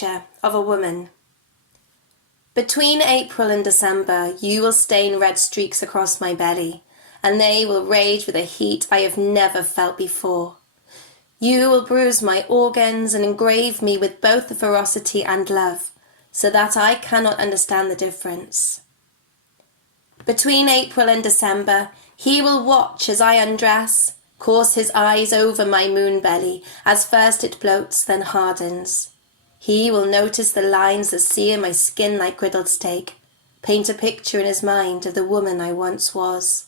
picture of a woman. Between April and December, you will stain red streaks across my belly, and they will rage with a heat I have never felt before. You will bruise my organs and engrave me with both the ferocity and love, so that I cannot understand the difference. Between April and December, he will watch as I undress, course his eyes over my moon belly, as first it bloats, then hardens. He will notice the lines that sear my skin like griddled steak, paint a picture in his mind of the woman I once was.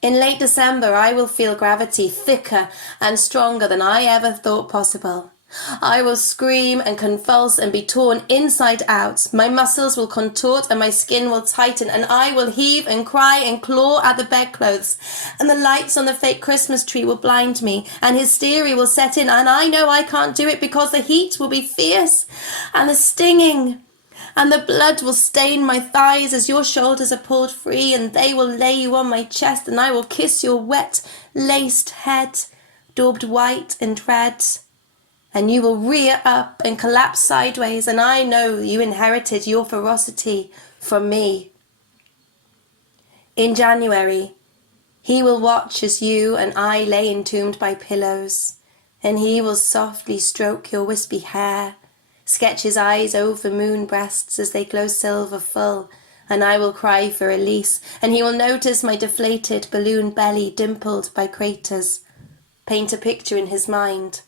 In late December, I will feel gravity thicker and stronger than I ever thought possible. I will scream and convulse and be torn inside out. My muscles will contort and my skin will tighten, and I will heave and cry and claw at the bedclothes, and the lights on the fake Christmas tree will blind me, and hysteria will set in, and I know I can't do it because the heat will be fierce, and the stinging, and the blood will stain my thighs as your shoulders are pulled free, and they will lay you on my chest, and I will kiss your wet, laced head, daubed white and red. And you will rear up and collapse sideways, and I know you inherited your ferocity from me. In January, he will watch as you and I lay entombed by pillows, and he will softly stroke your wispy hair, sketch his eyes over moon breasts as they glow silver full, and I will cry for release, and he will notice my deflated balloon belly dimpled by craters, paint a picture in his mind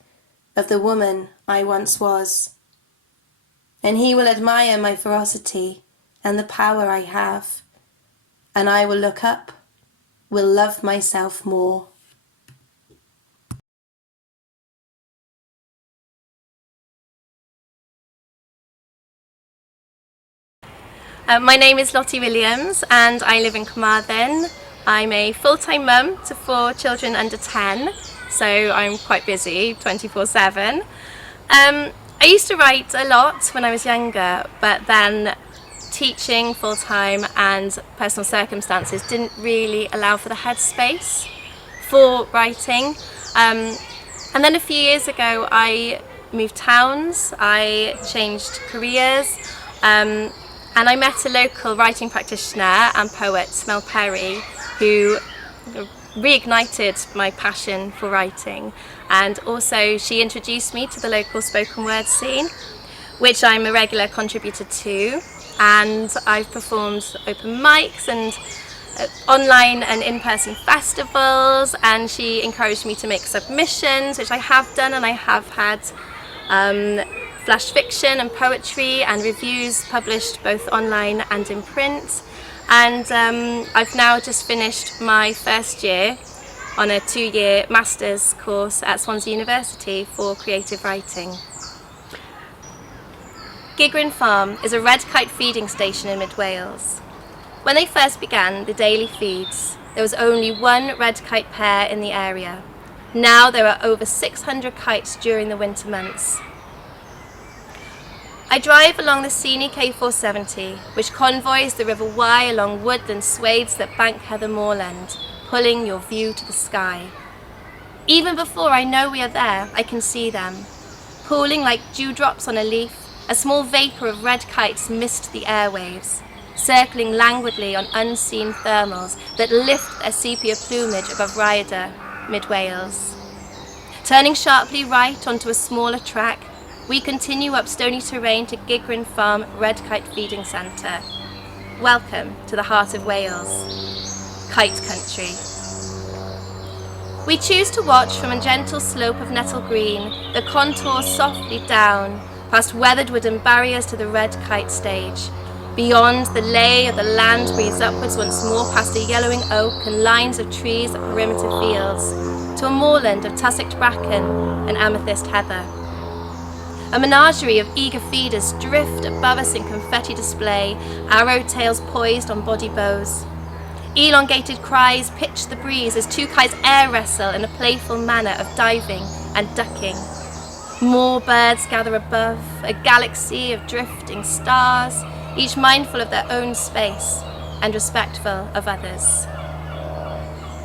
of the woman I once was. And he will admire my ferocity and the power I have, and I will look up, will love myself more. My name is Lottie Williams and I live in Carmarthen. I'm a full-time mum to 4 children under 10, so I'm quite busy 24/7. I used to write a lot when I was younger, but then teaching full-time and personal circumstances didn't really allow for the headspace for writing. And then a few years ago I moved towns, I changed careers, and I met a local writing practitioner and poet, Mel Perry, who reignited my passion for writing, and also she introduced me to the local spoken word scene, which I'm a regular contributor to, and I've performed open mics and online and in-person festivals, and she encouraged me to make submissions, which I have done, and I have had flash fiction and poetry and reviews published both online and in print. And I've now just finished my first year on a 2-year master's course at Swansea University for creative writing. Gigrin Farm is a red kite feeding station in mid-Wales. When they first began the daily feeds, there was only 1 red kite pair in the area. Now there are over 600 kites during the winter months. I drive along the scenic A470, which convoys the River Wye along woodland swathes that bank Heather Moorland, pulling your view to the sky. Even before I know we are there, I can see them. Pooling like dewdrops on a leaf, a small vapour of red kites mist the airwaves, circling languidly on unseen thermals that lift their sepia plumage above Rhyadr, mid-Wales. Turning sharply right onto a smaller track, we continue up stony terrain to Gigrin Farm Red Kite Feeding Centre. Welcome to the heart of Wales, kite country. We choose to watch from a gentle slope of nettle green that contours softly down past weathered wooden barriers to the red kite stage. Beyond, the lay of the land breathes upwards once more past a yellowing oak and lines of trees at perimeter fields, to a moorland of tussocked bracken and amethyst heather. A menagerie of eager feeders drift above us in confetti display, arrow tails poised on body bows. Elongated cries pitch the breeze as 2 kites air wrestle in a playful manner of diving and ducking. More birds gather above, a galaxy of drifting stars, each mindful of their own space and respectful of others.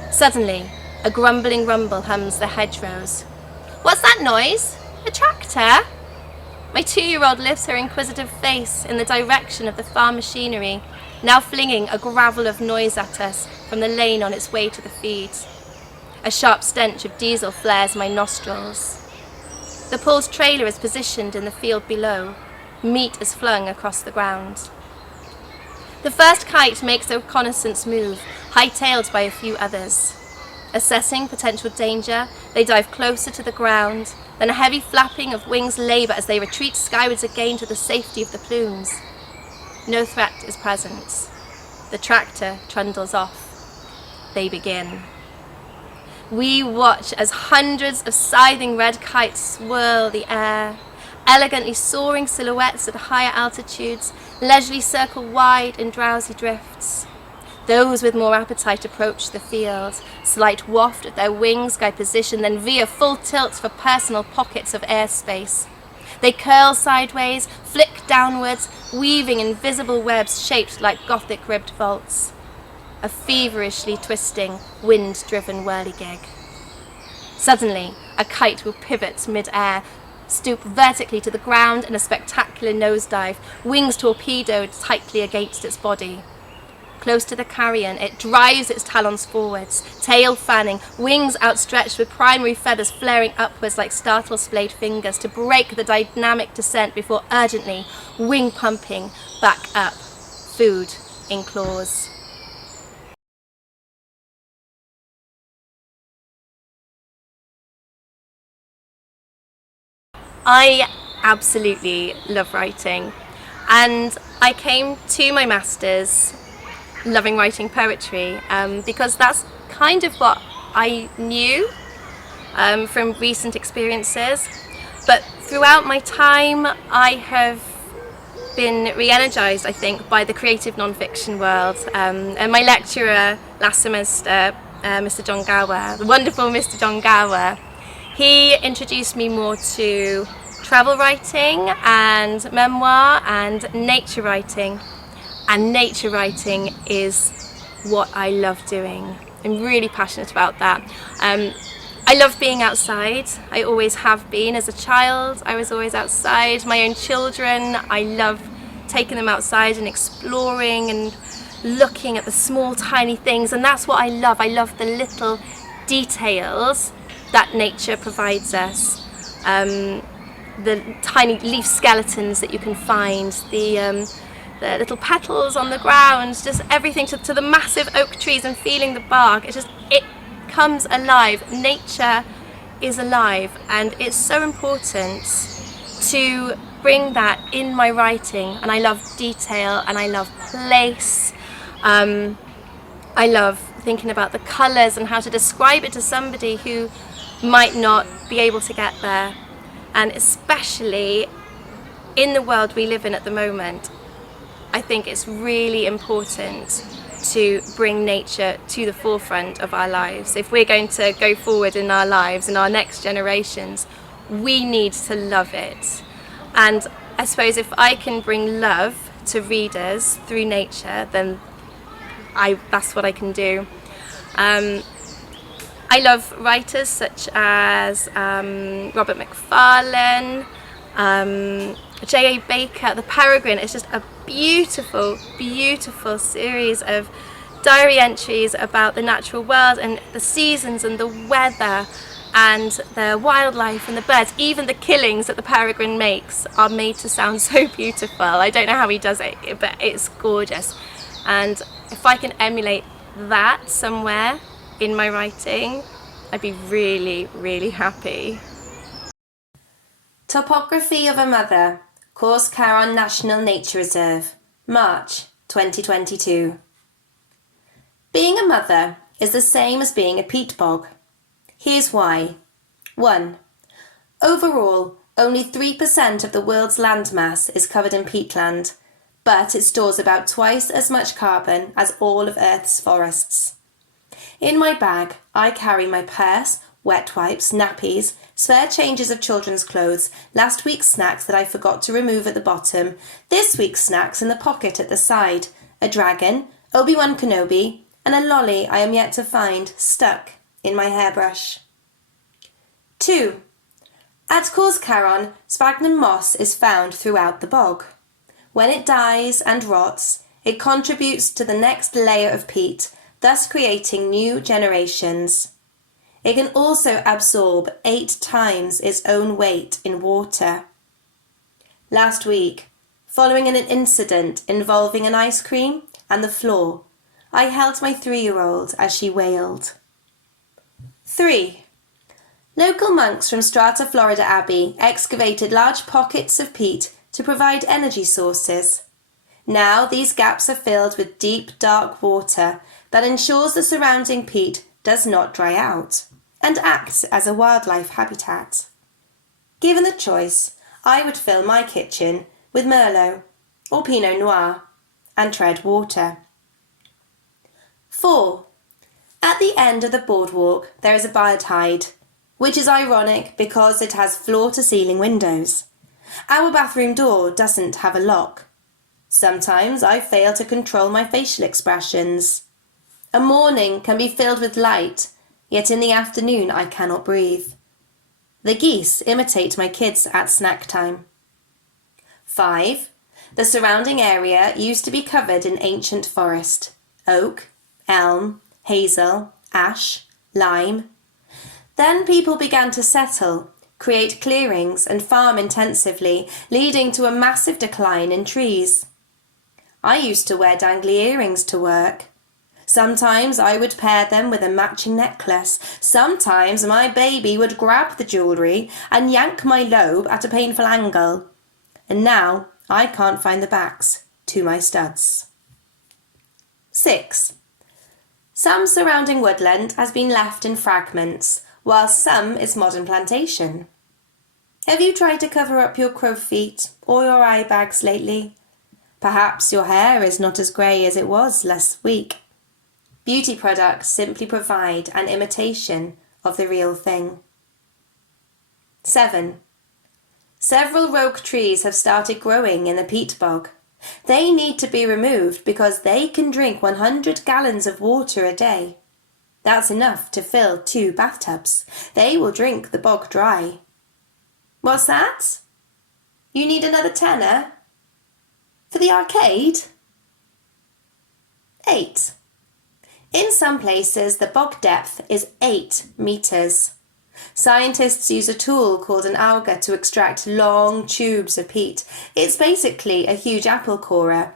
Suddenly, a grumbling rumble hums the hedgerows. "What's that noise? A tractor?" My 2-year-old lifts her inquisitive face in the direction of the farm machinery, now flinging a gravel of noise at us from the lane on its way to the feed. A sharp stench of diesel flares my nostrils. The pulled trailer is positioned in the field below. Meat is flung across the ground. The first kite makes a reconnaissance move, high-tailed by a few others. Assessing potential danger, they dive closer to the ground, then a heavy flapping of wings labour as they retreat skywards again to the safety of the plumes. No threat is present. The tractor trundles off. They begin. We watch as hundreds of scything red kites swirl the air, elegantly soaring silhouettes at higher altitudes, leisurely circle wide in drowsy drifts. Those with more appetite approach the field, slight waft of their wings guide position, then veer full tilt for personal pockets of airspace. They curl sideways, flick downwards, weaving invisible webs shaped like Gothic ribbed vaults. A feverishly twisting, wind-driven whirligig. Suddenly, a kite will pivot mid-air, stoop vertically to the ground in a spectacular nosedive, wings torpedoed tightly against its body. Close to the carrion, it drives its talons forwards, tail fanning, wings outstretched with primary feathers flaring upwards like startle-splayed fingers to break the dynamic descent before urgently, wing pumping, back up, food in claws. I absolutely love writing, and I came to my master's loving writing poetry because that's kind of what I knew from recent experiences. But throughout my time, I have been re-energised, I think, by the creative non-fiction world. And my lecturer last semester, Mr. John Gower, the wonderful Mr. John Gower, he introduced me more to travel writing and memoir and nature writing. And nature writing is what I love doing. I'm really passionate about that. I love being outside. I always have been. As a child, I was always outside. My own children, I love taking them outside and exploring and looking at the small, tiny things. And that's what I love. I love the little details that nature provides us. The tiny leaf skeletons that you can find, the little petals on the ground, just everything to the massive oak trees and feeling the bark. It comes alive. Nature is alive, and it's so important to bring that in my writing. And I love detail, and I love place. I love thinking about the colours and how to describe it to somebody who might not be able to get there. And especially in the world we live in at the moment, I think it's really important to bring nature to the forefront of our lives. If we're going to go forward in our lives and our next generations, we need to love it. And I suppose if I can bring love to readers through nature, then that's what I can do. I love writers such as Robert Macfarlane, J.A. Baker. The Peregrine is just a beautiful, beautiful series of diary entries about the natural world and the seasons and the weather and the wildlife and the birds. Even the killings that the Peregrine makes are made to sound so beautiful. I don't know how he does it, but it's gorgeous. And if I can emulate that somewhere in my writing, I'd be really, really happy. Topography of a Mother, Cors Caron National Nature Reserve, March 2022. Being a mother is the same as being a peat bog. Here's why. 1. Overall, only 3% of the world's landmass is covered in peatland, but it stores about twice as much carbon as all of Earth's forests. In my bag, I carry my purse, wet wipes, nappies, spare changes of children's clothes, last week's snacks that I forgot to remove at the bottom, this week's snacks in the pocket at the side, a dragon, Obi-Wan Kenobi, and a lolly I am yet to find stuck in my hairbrush. 2. At Carscaron, sphagnum moss is found throughout the bog. When it dies and rots, it contributes to the next layer of peat, thus creating new generations. It can also absorb 8 times its own weight in water. Last week, following an incident involving an ice cream and the floor, I held my 3-year-old as she wailed. 3. Local monks from Strata Florida Abbey excavated large pockets of peat to provide energy sources. Now these gaps are filled with deep, dark water that ensures the surrounding peat does not dry out and acts as a wildlife habitat. Given the choice, I would fill my kitchen with Merlot or Pinot Noir and tread water. 4. At the end of the boardwalk there is a biotide, which is ironic because it has floor-to-ceiling windows. Our bathroom door doesn't have a lock. Sometimes I fail to control my facial expressions. A morning can be filled with light, yet in the afternoon I cannot breathe. The geese imitate my kids at snack time. 5. The surrounding area used to be covered in ancient forest: oak, elm, hazel, ash, lime. Then people began to settle, create clearings and farm intensively, leading to a massive decline in trees. I used to wear dangly earrings to work. Sometimes I would pair them with a matching necklace. Sometimes my baby would grab the jewellery and yank my lobe at a painful angle. And now I can't find the backs to my studs. 6. Some surrounding woodland has been left in fragments, while some is modern plantation. Have you tried to cover up your crow feet or your eye bags lately? Perhaps your hair is not as grey as it was last week. Beauty products simply provide an imitation of the real thing. 7. Several rogue trees have started growing in the peat bog. They need to be removed because they can drink 100 gallons of water a day. That's enough to fill 2 bathtubs. They will drink the bog dry. What's that? You need another tenner? For the arcade? 8. In some places, the bog depth is 8 meters. Scientists use a tool called an auger to extract long tubes of peat. It's basically a huge apple corer.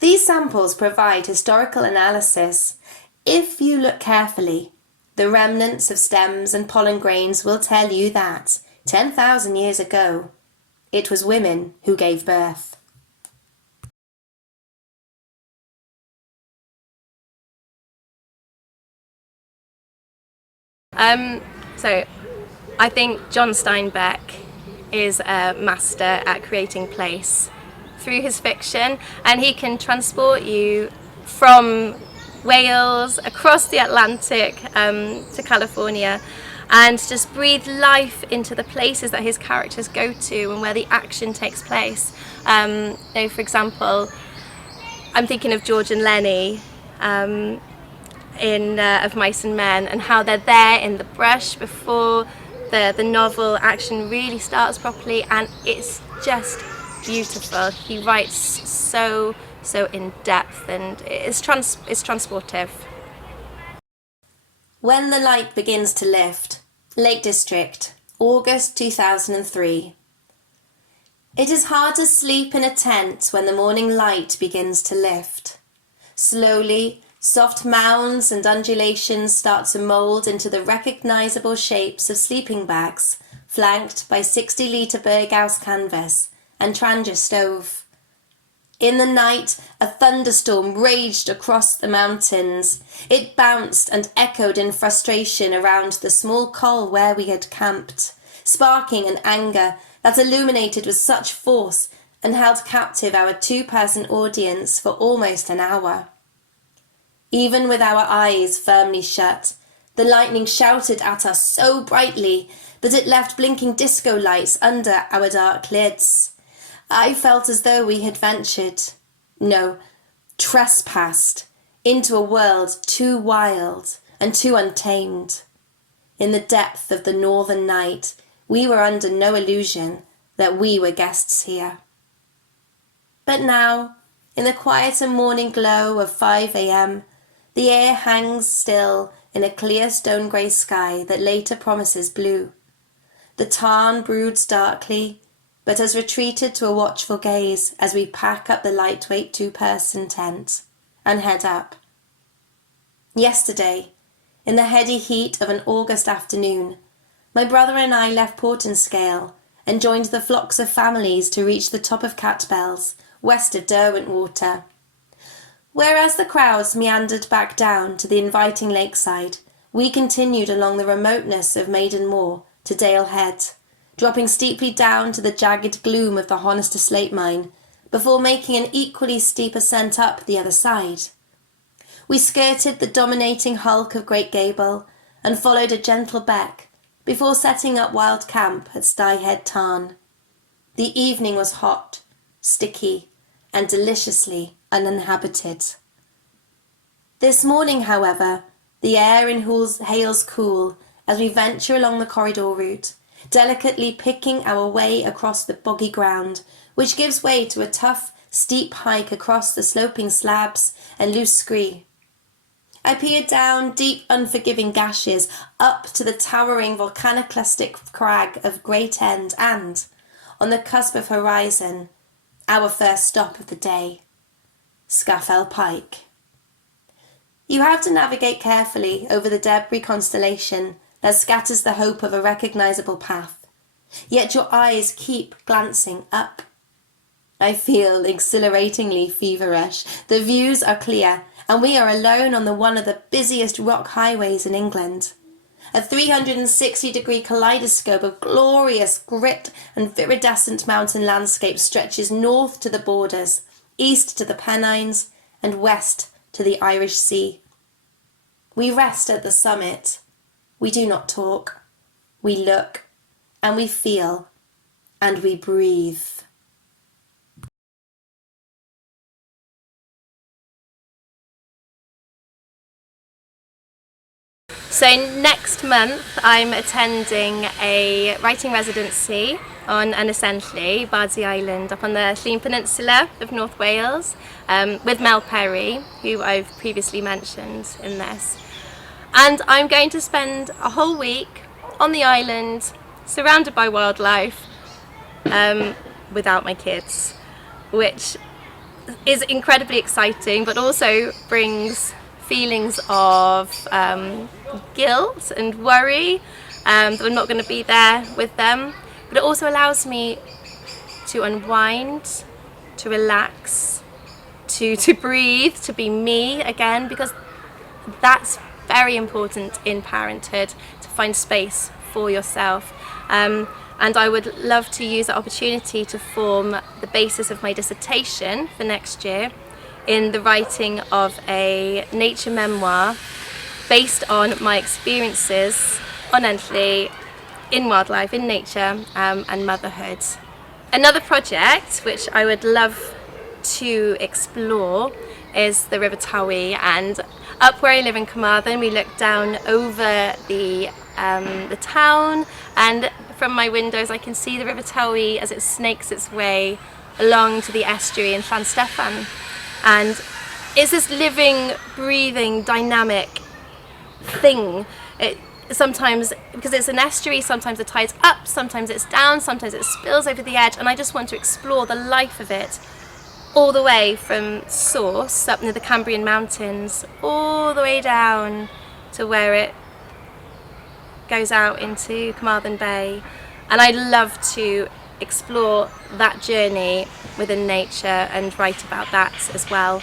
These samples provide historical analysis. If you look carefully, the remnants of stems and pollen grains will tell you that 10,000 years ago, it was women who gave birth. So I think John Steinbeck is a master at creating place through his fiction, and he can transport you from Wales across the Atlantic to California and just breathe life into the places that his characters go to and where the action takes place. For example, I'm thinking of George and Lenny in Of Mice and Men, and how they're there in the brush before the novel action really starts properly, and it's just beautiful. He writes so in depth, and it's transportive. When the Light Begins to Lift, Lake District, August 2003. It is hard to sleep in a tent when the morning light begins to lift. Slowly, soft mounds and undulations start to mould into the recognisable shapes of sleeping bags, flanked by 60-litre Berghaus canvas and Trangia stove. In the night, a thunderstorm raged across the mountains. It bounced and echoed in frustration around the small col where we had camped, sparking an anger that illuminated with such force and held captive our 2-person audience for almost an hour. Even with our eyes firmly shut, the lightning shouted at us so brightly that it left blinking disco lights under our dark lids. I felt as though we had trespassed into a world too wild and too untamed. In the depth of the northern night, we were under no illusion that we were guests here. But now, in the quieter morning glow of 5 a.m, the air hangs still in a clear stone-grey sky that later promises blue. The tarn broods darkly, but has retreated to a watchful gaze as we pack up the lightweight two-person tent and head up. Yesterday, in the heady heat of an August afternoon, my brother and I left Portinscale and joined the flocks of families to reach the top of Catbells, west of Derwentwater. Whereas the crowds meandered back down to the inviting lakeside, we continued along the remoteness of Maiden Moor to Dale Head, dropping steeply down to the jagged gloom of the Honister slate mine, before making an equally steep ascent up the other side. We skirted the dominating hulk of Great Gable and followed a gentle beck before setting up wild camp at Styhead Tarn. The evening was hot, sticky, and deliciously uninhabited. This morning, however, the air in Hales cool as we venture along the corridor route, delicately picking our way across the boggy ground, which gives way to a tough, steep hike across the sloping slabs and loose scree. I peered down deep, unforgiving gashes up to the towering volcaniclastic crag of Great End and, on the cusp of horizon, our first stop of the day, Scafell Pike. You have to navigate carefully over the debris constellation that scatters the hope of a recognisable path, yet your eyes keep glancing up. I feel exhilaratingly feverish. The views are clear, and we are alone on one of the busiest rock highways in England. A 360-degree kaleidoscope of glorious grit and viridescent mountain landscape stretches north to the borders, east to the Pennines, and west to the Irish Sea. We rest at the summit. We do not talk. We look, and we feel, and we breathe. So next month I'm attending a writing residency on Ynys Bardsey Island, up on the Llŷn Peninsula of North Wales, with Mel Perry, who I've previously mentioned in this. And I'm going to spend a whole week on the island, surrounded by wildlife, without my kids, which is incredibly exciting, but also brings feelings of guilt and worry that I'm not going to be there with them. But it also allows me to unwind, to relax, to breathe, to be me again, because that's very important in parenthood, to find space for yourself. And I would love to use that opportunity to form the basis of my dissertation for next year in the writing of a nature memoir based on my experiences on Entley, in wildlife, in nature, and motherhood. Another project which I would love to explore is the River Towy, and up where I live in Carmarthen we look down over the town, and from my windows I can see the River Towy as it snakes its way along to the estuary in Llansteffan. And it's this living, breathing, dynamic thing. Sometimes, because it's an estuary, sometimes the tide's up, sometimes it's down, sometimes it spills over the edge, and I just want to explore the life of it all the way from source up near the Cambrian Mountains all the way down to where it goes out into Carmarthen Bay. And I'd love to explore that journey within nature and write about that as well.